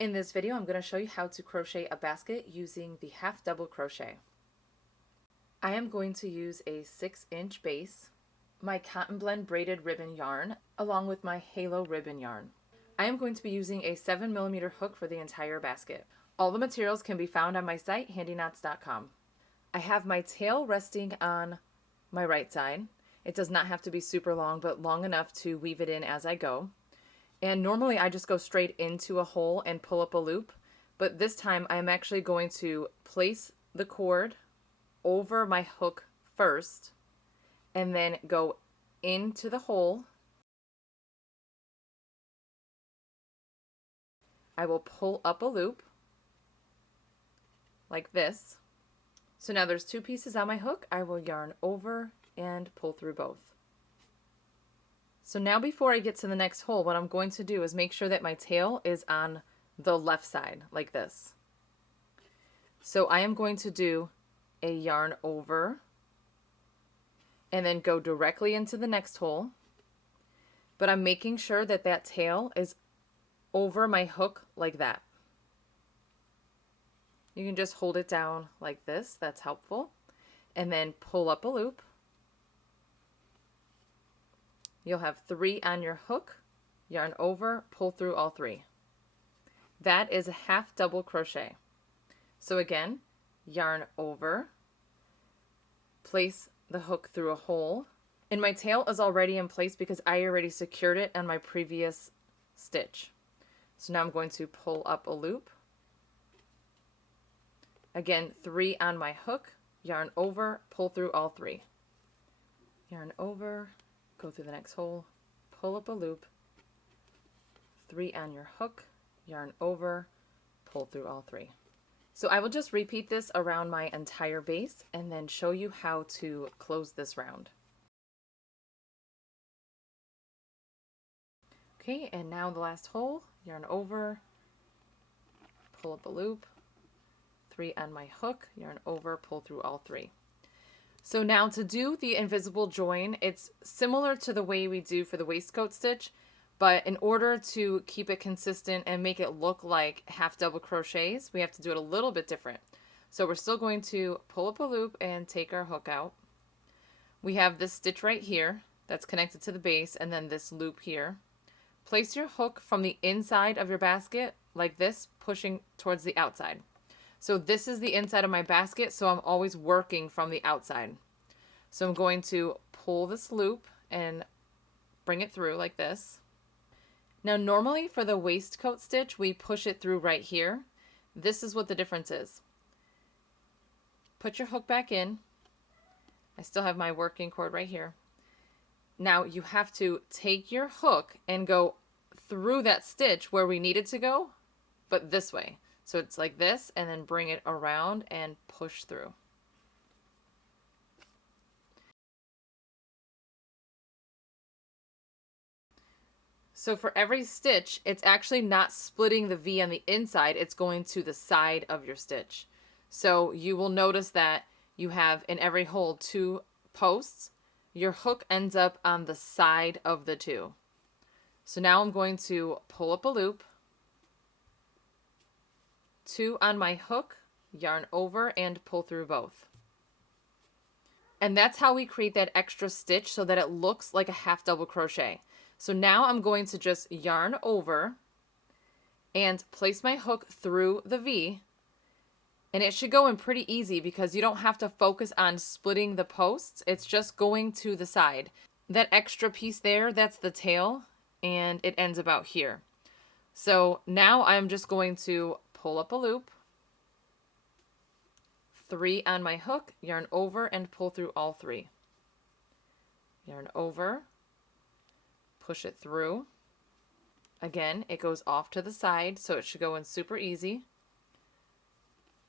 In this video, I'm going to show you how to crochet a basket using the half double crochet. I am going to use a 6-inch base, my cotton blend braided ribbon yarn, along with my halo ribbon yarn. I am going to be using a 7mm hook for the entire basket. All the materials can be found on my site, handyknots.com. I have my tail resting on my right side. It does not have to be super long, but long enough to weave it in as I go. And normally I just go straight into a hole and pull up a loop, but this time I'm actually going to place the cord over my hook first and then go into the hole. I will pull up a loop like this. So now there's 2 pieces on my hook. I will yarn over and pull through both. So now before I get to the next hole, what I'm going to do is make sure that my tail is on the left side, like this. So I am going to do a yarn over and then go directly into the next hole. But I'm making sure that that tail is over my hook like that. You can just hold it down like this, that's helpful. And then pull up a loop. You'll have 3 on your hook, yarn over, pull through all 3. That is a half double crochet. So again, yarn over, place the hook through a hole, and my tail is already in place because I already secured it on my previous stitch. So now I'm going to pull up a loop. Again, 3 on my hook, yarn over, pull through all 3. Yarn over, go through the next hole, pull up a loop, 3 on your hook, yarn over, pull through all 3. So I will just repeat this around my entire base and then show you how to close this round. Okay, and now the last hole, yarn over, pull up a loop, 3 on my hook, yarn over, pull through all 3. So now to do the invisible join, it's similar to the way we do for the waistcoat stitch, but in order to keep it consistent and make it look like half double crochets, we have to do it a little bit different. So we're still going to pull up a loop and take our hook out. We have this stitch right here that's connected to the base, and then this loop here. Place your hook from the inside of your basket like this, pushing towards the outside. So this is the inside of my basket, so I'm always working from the outside. So I'm going to pull this loop and bring it through like this. Now normally for the waistcoat stitch, we push it through right here. This is what the difference is. Put your hook back in. I still have my working cord right here. Now you have to take your hook and go through that stitch where we need it to go, but this way. So it's like this, and then bring it around and push through. So for every stitch, it's actually not splitting the V on the inside, it's going to the side of your stitch. So you will notice that you have in every hole 2 posts. Your hook ends up on the side of the 2. So now I'm going to pull up a loop, 2 on my hook, yarn over, and pull through both. And that's how we create that extra stitch so that it looks like a half double crochet. So now I'm going to just yarn over and place my hook through the V, and it should go in pretty easy because you don't have to focus on splitting the posts. It's just going to the side. That extra piece there, that's the tail, and it ends about here. So now I'm just going to pull up a loop, 3 on my hook, yarn over, and pull through all 3. Yarn over, push it through. Again, it goes off to the side, so it should go in super easy.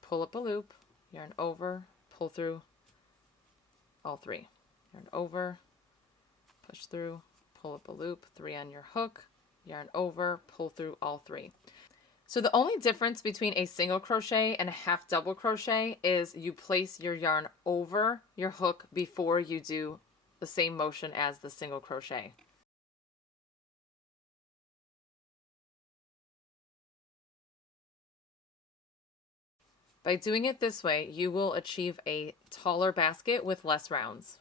Pull up a loop, yarn over, pull through all 3. Yarn over, push through, pull up a loop, 3 on your hook, yarn over, pull through all 3. So the only difference between a single crochet and a half double crochet is you place your yarn over your hook before you do the same motion as the single crochet. By doing it this way, you will achieve a taller basket with less rounds.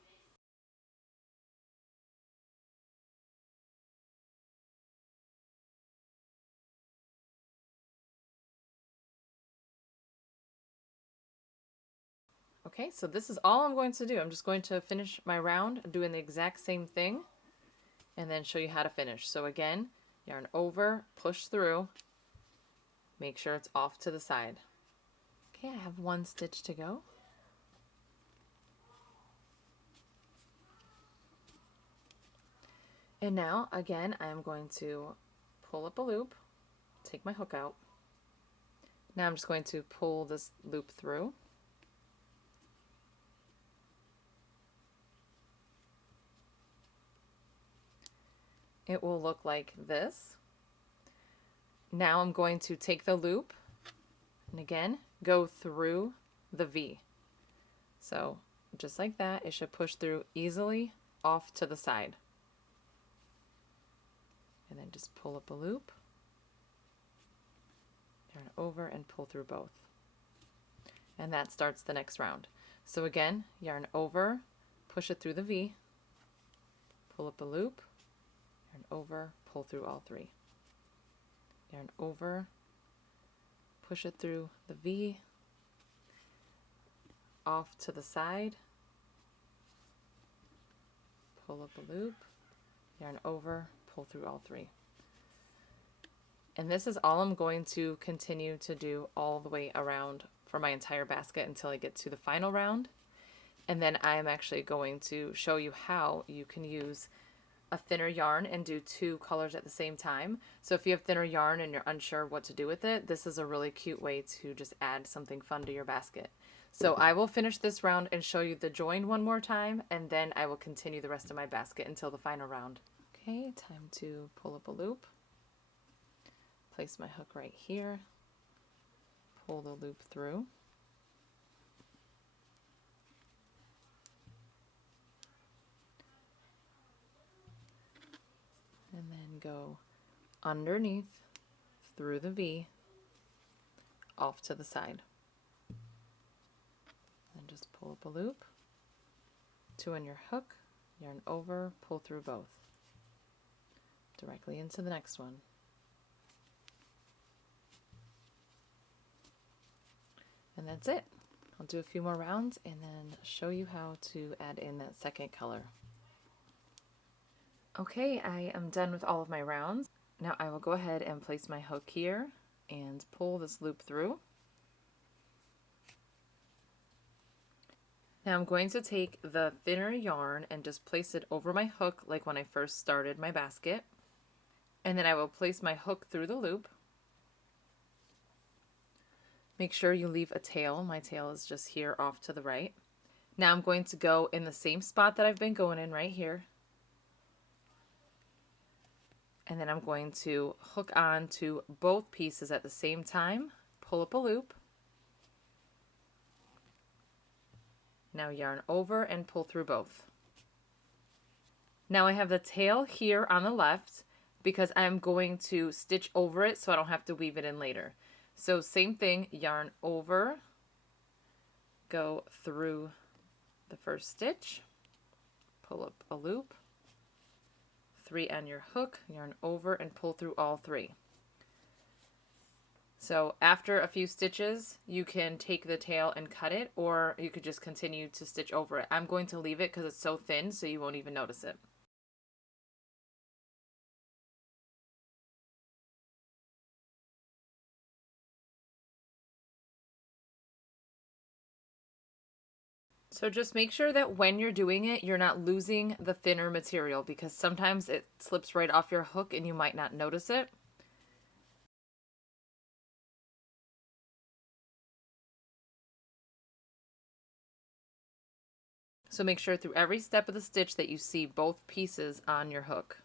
Okay, so this is all I'm going to do. I'm just going to finish my round doing the exact same thing and then show you how to finish. So again, yarn over, push through, make sure it's off to the side. Okay, I have one stitch to go. And now, again, I'm going to pull up a loop, take my hook out. Now I'm just going to pull this loop through. It will look like this. Now I'm going to take the loop and again, go through the V. So just like that, it should push through easily off to the side. And then just pull up a loop, yarn over and pull through both. And that starts the next round. So again, yarn over, push it through the V, pull up a loop, yarn over, pull through all three. Yarn over, push it through the V, off to the side, pull up a loop, yarn over, pull through all three. And this is all I'm going to continue to do all the way around for my entire basket until I get to the final round. And then I'm actually going to show you how you can use a thinner yarn and do two colors at the same time. So if you have thinner yarn and you're unsure what to do with it, this is a really cute way to just add something fun to your basket. So I will finish this round and show you the join one more time, and then I will continue the rest of my basket until the final round. Okay, time to pull up a loop. Place my hook right here. Pull the loop through. And then go underneath, through the V, off to the side. And just pull up a loop, two on your hook, yarn over, pull through both. Directly into the next one. And that's it. I'll do a few more rounds and then show you how to add in that second color. Okay, I am done with all of my rounds. Now I will go ahead and place my hook here and pull this loop through. Now I'm going to take the thinner yarn and just place it over my hook like when I first started my basket. And then I will place my hook through the loop. Make sure you leave a tail. My tail is just here off to the right. Now I'm going to go in the same spot that I've been going in right here. And then I'm going to hook on to both pieces at the same time, pull up a loop. Now yarn over and pull through both. Now I have the tail here on the left because I'm going to stitch over it so I don't have to weave it in later. So same thing, yarn over, go through the first stitch, pull up a loop, three on your hook, yarn over and pull through all three. So after a few stitches, you can take the tail and cut it, or you could just continue to stitch over it. I'm going to leave it because it's so thin so you won't even notice it. So just make sure that when you're doing it, you're not losing the thinner material because sometimes it slips right off your hook and you might not notice it. So make sure through every step of the stitch that you see both pieces on your hook.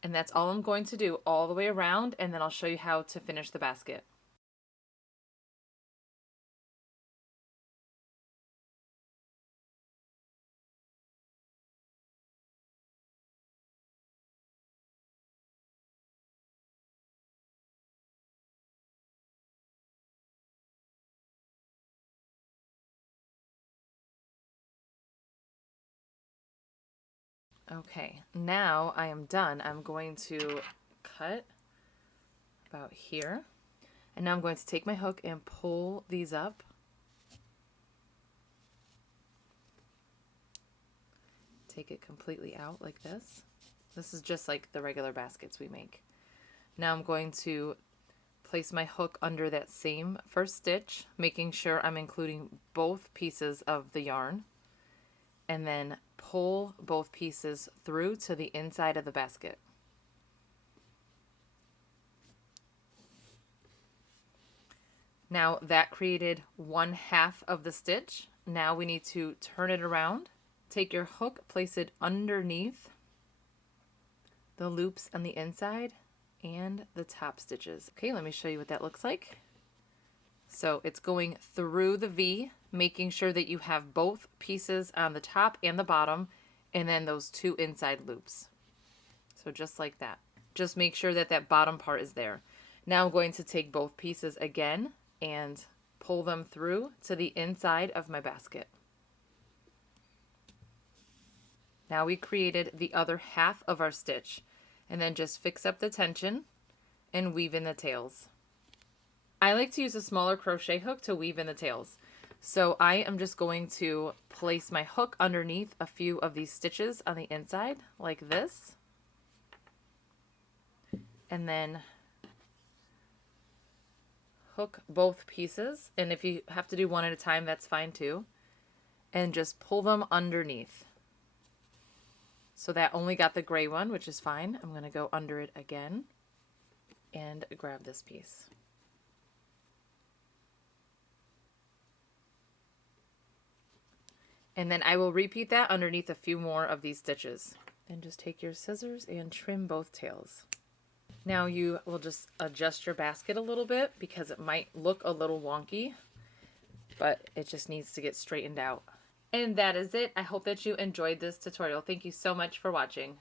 And that's all I'm going to do all the way around, and then I'll show you how to finish the basket. Okay, now I am done. I'm going to cut about here. And now I'm going to take my hook and pull these up. Take it completely out like this. This is just like the regular baskets we make. Now I'm going to place my hook under that same first stitch, making sure I'm including both pieces of the yarn, and then pull both pieces through to the inside of the basket. Now that created 1/2 of the stitch. Now we need to turn it around. Take your hook, place it underneath the loops on the inside and the top stitches. Okay, let me show you what that looks like. So it's going through the V, making sure that you have both pieces on the top and the bottom, and then those 2 inside loops. So just like that. Just make sure that that bottom part is there. Now I'm going to take both pieces again and pull them through to the inside of my basket. Now we created the other half of our stitch, and then just fix up the tension and weave in the tails. I like to use a smaller crochet hook to weave in the tails. So I am just going to place my hook underneath a few of these stitches on the inside like this. And then hook both pieces. And if you have to do one at a time, that's fine too. And just pull them underneath. So that only got the gray one, which is fine. I'm going to go under it again and grab this piece. And then I will repeat that underneath a few more of these stitches. And just take your scissors and trim both tails. Now you will just adjust your basket a little bit because it might look a little wonky, but it just needs to get straightened out. And that is it. I hope that you enjoyed this tutorial. Thank you so much for watching.